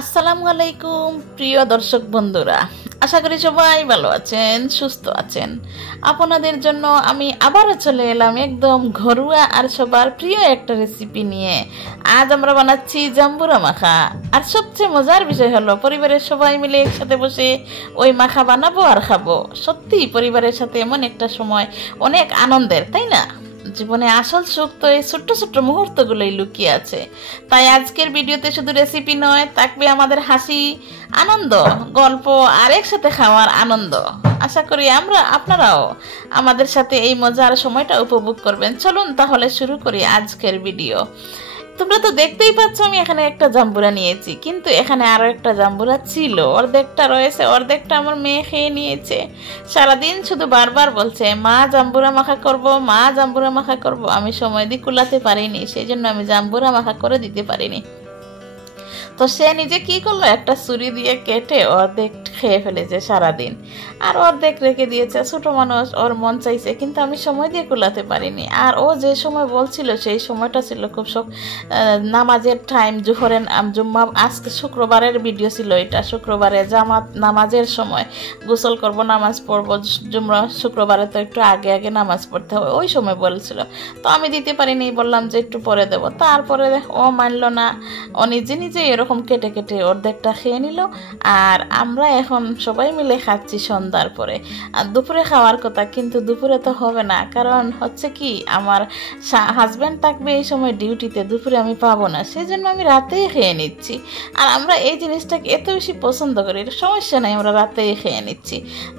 আসসালামু আলাইকুম প্রিয় দর্শক বন্ধুরা, আশা করি সবাই ভালো আছেন, সুস্থ আছেন। আপনাদের জন্য আমি আবারও চলে এলাম একদম ঘরোয়া আর সবার প্রিয় একটা রেসিপি নিয়ে। আজ আমরা বানাচ্ছি জাম্বুরা মাখা। আর সবচেয়ে মজার বিষয় হলো পরিবারের সবাই মিলে একসাথে বসে ওই মাখা বানাবো আর খাবো। সত্যি পরিবারের সাথে এমন একটা সময় অনেক আনন্দের, তাই না? জীবনে আসল সুখ তো এই ছোট্ট ছোট্ট মুহূর্তগুলোই লুকিয়ে আছে। তাই আজকের ভিডিওতে শুধু রেসিপি নয়, থাকবে আমাদের হাসি, আনন্দ, গল্প আর একসাথে খাওয়ার আনন্দ। আশা করি আপনারাও আমাদের সাথে এই মজার সময়টা উপভোগ করবেন। চলুন তাহলে শুরু করি আজকের ভিডিও। তোমরা তো দেখতেই পাচ্ছ আমি এখানে একটা জাম্বুরা নিয়েছি, কিন্তু এখানে আরো একটা জাম্বুরা ছিল, অর্ধেকটা রয়েছে, অর্ধেকটা আমার মেয়ে খেয়ে নিয়েছে। সারাদিন শুধু বারবার বলছে মা জাম্বুরা মাখা করব, মা জাম্বুরা মাখা করব। আমি সময় দিয়ে কুলাতে পারিনি, সেই জন্য আমি জাম্বুরা মাখা করে দিতে পারিনি। তো সে নিজে কি করলো, একটা ছুরি দিয়ে কেটে অর্ধেক খেয়ে ফেলেছে সারাদিন, আর অর্ধেক রেখে দিয়েছে। ছোট মানুষ, ওর মন চাইছে, কিন্তু আমি সময় দিয়ে কুলাতে পারিনি। আর ও যে সময় বলছিল সেই সময়টা ছিল খুব নামাজের টাইম, জোহরের জুম্মা। আজকে শুক্রবারের ভিডিও ছিল এটা, শুক্রবারে জামাত নামাজের সময় গোসল করব, নামাজ পড়বো। জুম্মা শুক্রবারে তো একটু আগে আগে নামাজ পড়তে হবে, ওই সময় বলছিল। তো আমি দিতে পারিনি, বললাম যে একটু পরে দেবো। তারপরে ও মানলো না, ও নিজে নিজে এরকম কেটে কেটে অর্ধেকটা খেয়ে নিল। আর আমরা এখন সবাই মিলে খাচ্ছি সন্ধ্যার পরে। আর দুপুরে খাওয়ার কথা, কিন্তু দুপুরে তো হবে না, কারণ হচ্ছে কি আমার হাজব্যান্ড থাকবে এই সময় ডিউটিতে, দুপুরে আমি পাবো না, সেই জন্য আমি রাতেই খেয়ে নিচ্ছি। আর আমরা এই জিনিসটাকে এত বেশি পছন্দ করি, সমস্যা নাই, আমরা রাতেই খেয়ে নিচ্ছি।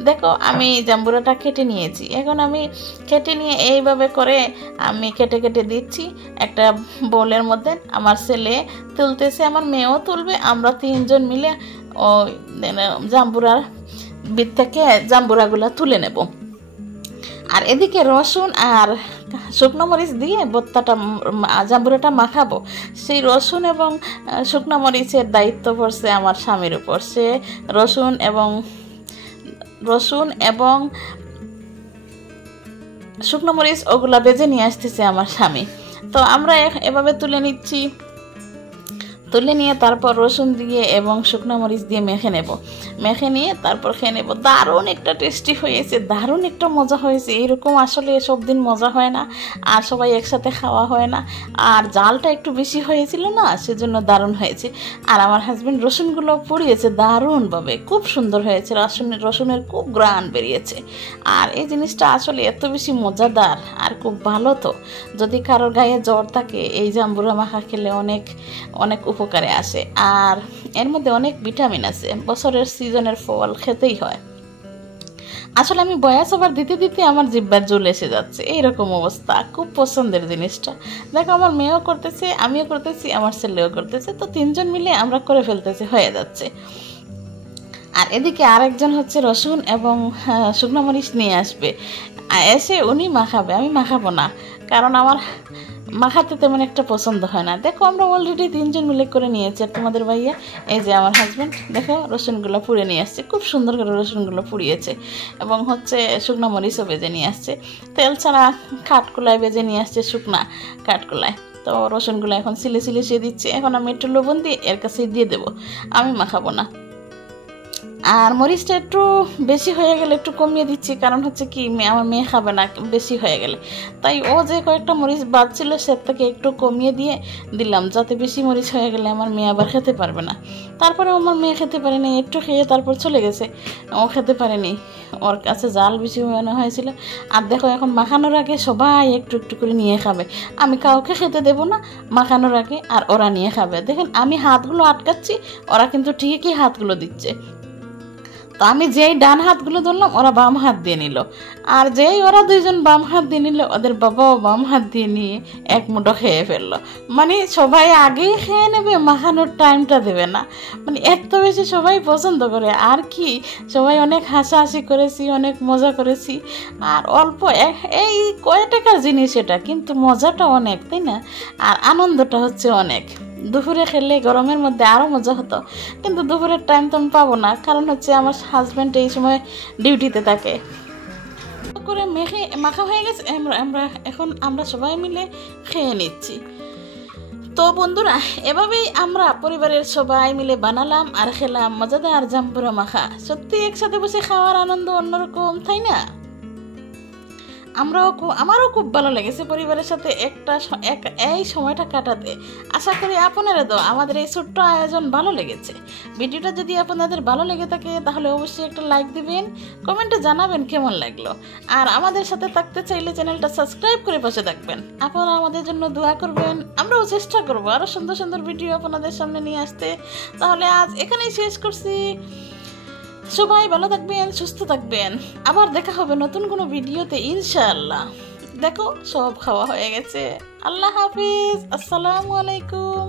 দেখো আমি জাম্বুরাটা কেটে নিয়েছি, এখন আমি কেটে নিয়ে এইভাবে করে আমি কেটে কেটে দিচ্ছি একটা বোলের মধ্যে। আমার ছেলে তুলতেছে, আমার মেয়েও তুলবে, আমরা তিনজন মিলে ওই জাম্বুরার ভিতর থেকে জাম্বুরাগুলা তুলে নেব। আর এদিকে রসুন আর শুকনো মরিচ দিয়ে ভর্তাটা জাম্বুরাটা মাখাবো। সেই রসুন এবং শুকনো মরিচের দায়িত্ব পড়ছে আমার স্বামীর উপর। সে রসুন এবং শুকনো মরিচ ওগুলা বেজে নিয়ে আসতেছে আমার স্বামী। তো আমরা এভাবে তুলে নিচ্ছি, তুলে নিয়ে তারপর রসুন দিয়ে এবং শুকনো মরিচ দিয়ে মেখে নিয়ে তারপর খেয়ে নেব। দারুণ একটা টেস্টি হয়েছে, দারুণ একটা মজা হয়েছে। এরকম আসলে সব দিন মজা হয় না, আর সবাই একসাথে খাওয়া হয় না। আর জালটা একটু বেশি হয়েছিল না, সেজন্য দারুণ হয়েছে। আর আমার হাজব্যান্ড রসুনগুলো পুড়িয়েছে দারুণভাবে, খুব সুন্দর হয়েছে। রসুনের খুব গ্রান বেরিয়েছে। আর এই জিনিসটা আসলে এত বেশি মজাদার আর খুব ভালো। তো যদি কারোর গায়ে জ্বর থাকে, এই জাম্বুরা মাখা খেলে অনেক অনেক উপকারে আসে। আর এর মধ্যে অনেক ভিটামিন আছে, বছরের সিজনের ফল খেতেই হয়। আসলে আমি বয়স আবার দিতে দিতে আমার জিহ্বার জল এসে যাচ্ছে, এইরকম অবস্থা। খুব পছন্দের জিনিসটা। দেখো আমার মেয়েও করতেছে, আমিও করতেছি, আমার ছেলেও করতেছে। তো তিনজন মিলে আমরা করে ফেলতেছি, হয়ে যাচ্ছে। আর এদিকে আরেকজন হচ্ছে রসুন এবং শুকনো মরিচ নিয়ে আসবে, এসে উনি মাখাবে, আমি মাখাবো না, কারণ আমার মাখাতে তেমন একটা পছন্দ হয় না। দেখো আমরা অলরেডি তিনজন মিলে করে নিয়েছি। আর তোমাদের ভাইয়া, এই যে আমার হাজব্যান্ড, দেখো রসুনগুলো পুড়ে নিয়ে আসছে, খুব সুন্দর করে রসুনগুলো পুড়িয়েছে। এবং হচ্ছে শুকনো মরিচও বেজে নিয়ে আসছে, তেল ছাড়া কাঠকোলায় বেজে নিয়ে আসছে, শুকনা কাঠকোলায়। তো রসুনগুলো এখন সিলে সিলে সে দিচ্ছে। এখন আমি একটু লবণ দিয়ে এর কাছে দিয়ে দেবো, আমি মাখাবো না। আর মরিচটা একটু বেশি হয়ে গেলে একটু কমিয়ে দিচ্ছি, কারণ হচ্ছে কি আমার মেয়ে খাবে না বেশি হয়ে গেলে। তাই ও যে কয়েকটা মরিচ বাদ ছিল সে থেকে একটু কমিয়ে দিয়ে দিলাম, যাতে বেশি মরিচ হয়ে গেলে আমার মেয়ে আবার খেতে পারবে না। তারপরে আমার মেয়ে খেতে পারেনি, একটু খেয়ে তারপর চলে গেছে, ও খেতে পারেনি, ওর কাছে জাল বেশি মনে হয়েছিল। আর দেখো এখন মাখানোর আগে সবাই একটু একটু করে নিয়ে খাবে, আমি কাউকে খেতে দেবো না মাখানোর আগে, আর ওরা নিয়ে খাবে। দেখেন আমি হাতগুলো আটকাচ্ছি, ওরা কিন্তু ঠিকই হাতগুলো দিচ্ছে। তো আমি যেই ডান হাতগুলো ধরলাম, ওরা বাম হাত দিয়ে নিল। আর যেই ওরা দুইজন বাম হাত দিয়ে নিল, ওদের বাবাও বাম হাত দিয়ে নিয়ে এক মুঠো খেয়ে ফেললো। মানে সবাই আগেই খেয়ে নেবে, মাখানোর টাইমটা দেবে না। মানে এত বেশি সবাই পছন্দ করে। আর কি সবাই অনেক হাসাহাসি করেছি, অনেক মজা করেছি। আর অল্প এই কয় টাকার জিনিস এটা, কিন্তু মজাটা অনেক, তাই না? আর আনন্দটা হচ্ছে অনেক। দুপুরে খেলে গরমের মধ্যে আরও মজা হতো, কিন্তু দুপুরের টাইম তো আমি পাবো না, কারণ হচ্ছে আমার হাজব্যান্ড এই সময় ডিউটিতে থাকে। করে মাখা হয়ে গেছে, আমরা সবাই মিলে খেয়ে নিচ্ছি। তো বন্ধুরা, এভাবেই আমরা পরিবারের সবাই মিলে বানালাম আর খেলাম মজাদার জাম্বুরা মাখা। সত্যি একসাথে বসে খাওয়ার আনন্দ অন্যরকম, তাই না? আমারও খুব ভালো লেগেছে পরিবারের সাথে এই সময়টা কাটাতে। আশা করি আপনাদেরও আমাদের এই ছোট্ট আয়োজন ভালো লেগেছে। ভিডিওটা যদি আপনাদের ভালো লেগে থাকে তাহলে অবশ্যই একটা লাইক দিবেন, কমেন্টে জানাবেন কেমন লাগলো। আর আমাদের সাথে থাকতে চাইলে চ্যানেলটা সাবস্ক্রাইব করে বসে থাকবেন। আপনারা আমাদের জন্য দোয়া করবেন, আমরাও চেষ্টা করবো আরও সুন্দর সুন্দর ভিডিও আপনাদের সামনে নিয়ে আসতে। তাহলে আজ এখানেই শেষ করছি। সবাই ভালো থাকবেন, সুস্থ থাকবেন। আবার দেখা হবে নতুন কোনো ভিডিওতে ইনশাআল্লাহ। দেখো সব খাওয়া হয়ে গেছে। আল্লাহ হাফিজ, আসসালামু আলাইকুম।